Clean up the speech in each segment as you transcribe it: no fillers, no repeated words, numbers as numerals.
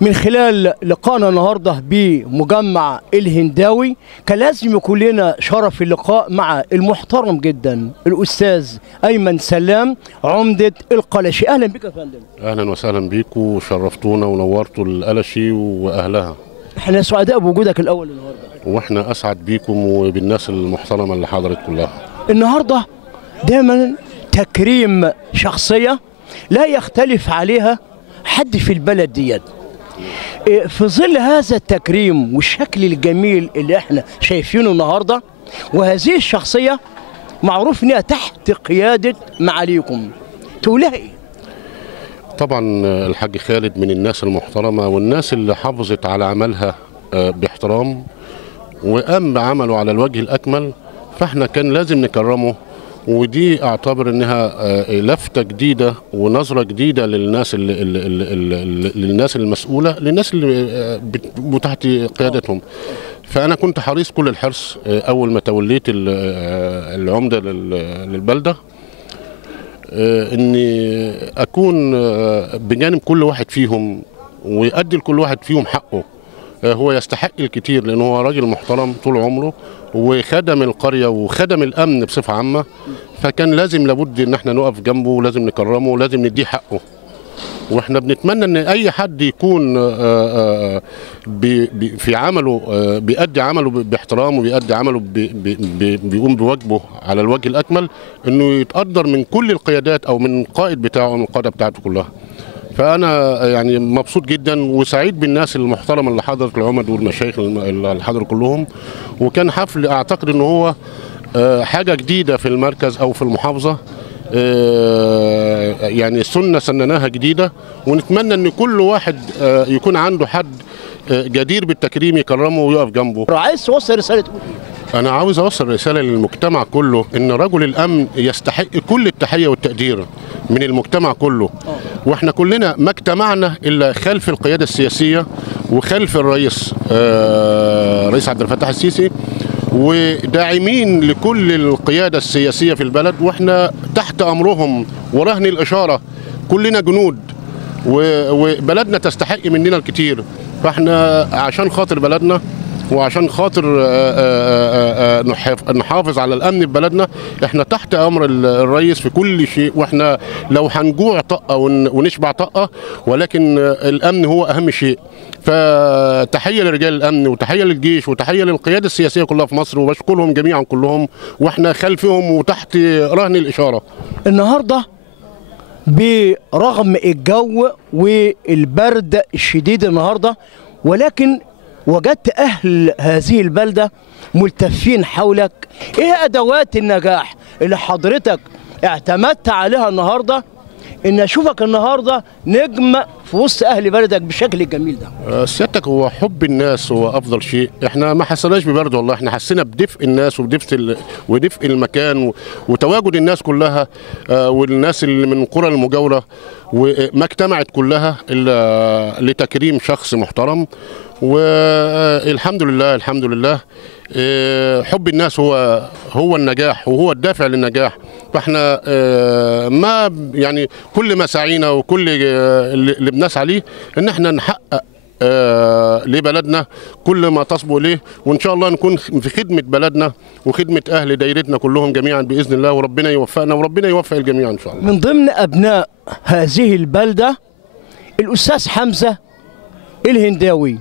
من خلال لقائنا النهارده بمجمع الهنداوي كان لازم يكون لنا شرف اللقاء مع المحترم جدا الاستاذ ايمن سلام عمده القلشي. اهلا بك يا فندم. اهلا وسهلا بيكم وشرفتونا ونورتوا القلشي واهلها. احنا سعداء بوجودك الاول النهارده. واحنا اسعد بيكم وبالناس المحترمه اللي حضرت كلها. النهارده دايما تكريم شخصيه لا يختلف عليها حد في البلد ديت. في ظل هذا التكريم والشكل الجميل اللي احنا شايفينه النهارده، وهذه الشخصيه معروف انها تحت قياده معاليكم، تقولها ايه؟ طبعا الحاج خالد من الناس المحترمه والناس اللي حافظت على عملها باحترام وقام بعمله على الوجه الاكمل، فاحنا كان لازم نكرمه. ودي اعتبر انها لفته جديده ونظره جديده للناس للناس المسؤوله، للناس اللي تحت قيادتهم. فانا كنت حريص كل الحرص اول ما توليت العمده للبلده اني اكون بجانب كل واحد فيهم ويؤدي لكل واحد فيهم حقه. هو يستحق الكثير لأنه هو راجل محترم طول عمره وخدم القرية وخدم الأمن بصفة عامة، فكان لازم لابد إن احنا نقف جنبه ولازم نكرمه ولازم نديه حقه. واحنا بنتمنى إن أي حد يكون في عمله بيأدي عمله باحترام وبيأدي عمله بيقوم بواجبه على الوجه الأكمل، إنه يتقدر من كل القيادات أو من القائد بتاعه ومن القادة بتاعته كلها. فأنا يعني مبسوط جدا وسعيد بالناس المحترمة اللي حضرت، العمد والمشايخ اللي حضروا كلهم. وكان حفل أعتقد إنه هو حاجة جديدة في المركز أو في المحافظة، يعني السنة سنناها جديدة، ونتمنى إن كل واحد يكون عنده حد جدير بالتكريم يكرمه ويقف جنبه. عايز توصل رسالة؟ أنا عاوز أوصل رسالة للمجتمع كله إن رجل الأمن يستحق كل التحية والتقدير من المجتمع كله. وإحنا كلنا ما اجتمعنا إلا خلف القيادة السياسية وخلف الرئيس رئيس عبد الفتاح السيسي، وداعمين لكل القيادة السياسية في البلد، وإحنا تحت أمرهم ورهن الإشارة. كلنا جنود وبلدنا تستحق مننا الكثير. فإحنا عشان خاطر بلدنا وعشان خاطر نحافظ على الامن في بلدنا، احنا تحت امر الرئيس في كل شيء. واحنا لو هنجوع طقه ونشبع طقه، ولكن الامن هو اهم شيء. فتحيه لرجال الامن وتحيه للجيش وتحيه للقياده السياسيه كلها في مصر، وبشكرهم جميعا كلهم، واحنا خلفهم وتحت رهن الاشاره. النهارده برغم الجو والبرد الشديد النهارده، ولكن وجدت أهل هذه البلدة ملتفين حولك. إيه أدوات النجاح اللي حضرتك اعتمدت عليها النهاردة إن أشوفك النهاردة نجم في وسط أهل بلدك بالشكل الجميل ده؟ سيادتك هو حب الناس هو أفضل شيء. إحنا ما حسناش ببرد والله، إحنا حسينا بدفء الناس ودفء المكان وتواجد الناس كلها، والناس اللي من القرى المجاورة، وما اجتمعت كلها إلا لتكريم شخص محترم. والحمد لله الحمد لله، حب الناس هو النجاح وهو الدافع للنجاح. فاحنا ما يعني كل ما سعينا وكل اللي بنسعى ليه ان احنا نحقق لبلدنا كل ما تصبو اليه، وان شاء الله نكون في خدمه بلدنا وخدمه اهل دايرتنا كلهم جميعا باذن الله، وربنا يوفقنا وربنا يوفق الجميع ان شاء الله. من ضمن ابناء هذه البلده الاستاذ حمزه الهنداوي،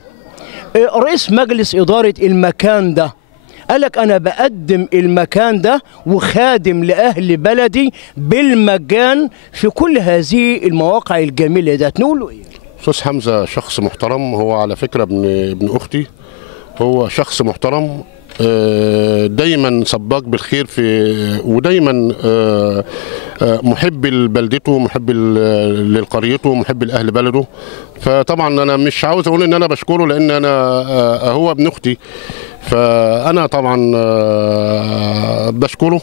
رئيس مجلس إدارة المكان ده، قالك أنا بقدم المكان ده وخادم لأهل بلدي بالمجان في كل هذه المواقع الجميلة ده، تقولوا إيه؟ أستاذ حمزة شخص محترم، هو على فكرة ابن أختي، هو شخص محترم دايما سباق بالخير ودايما محب لبلدته، محب لقريته، محب لاهل بلده. فطبعا انا مش عاوز اقول ان انا بشكره لان انا هو ابن اختي، فانا طبعا بشكره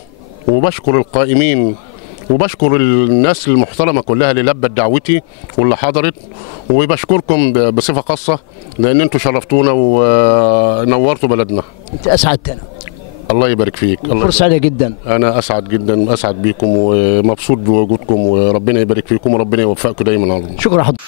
وبشكر القائمين وبشكر الناس المحترمه كلها اللي لبت دعوتي واللي حضرت، وبشكركم بصفه خاصه لان انتم شرفتونا ونورتوا بلدنا. انت اسعدتنا. الله يبارك فيك. فرصه سعيده جدا. انا اسعد جدا واسعد بيكم ومبسوط بوجودكم، وربنا يبارك فيكم وربنا يوفقكم دايما. شكرا حضرتك.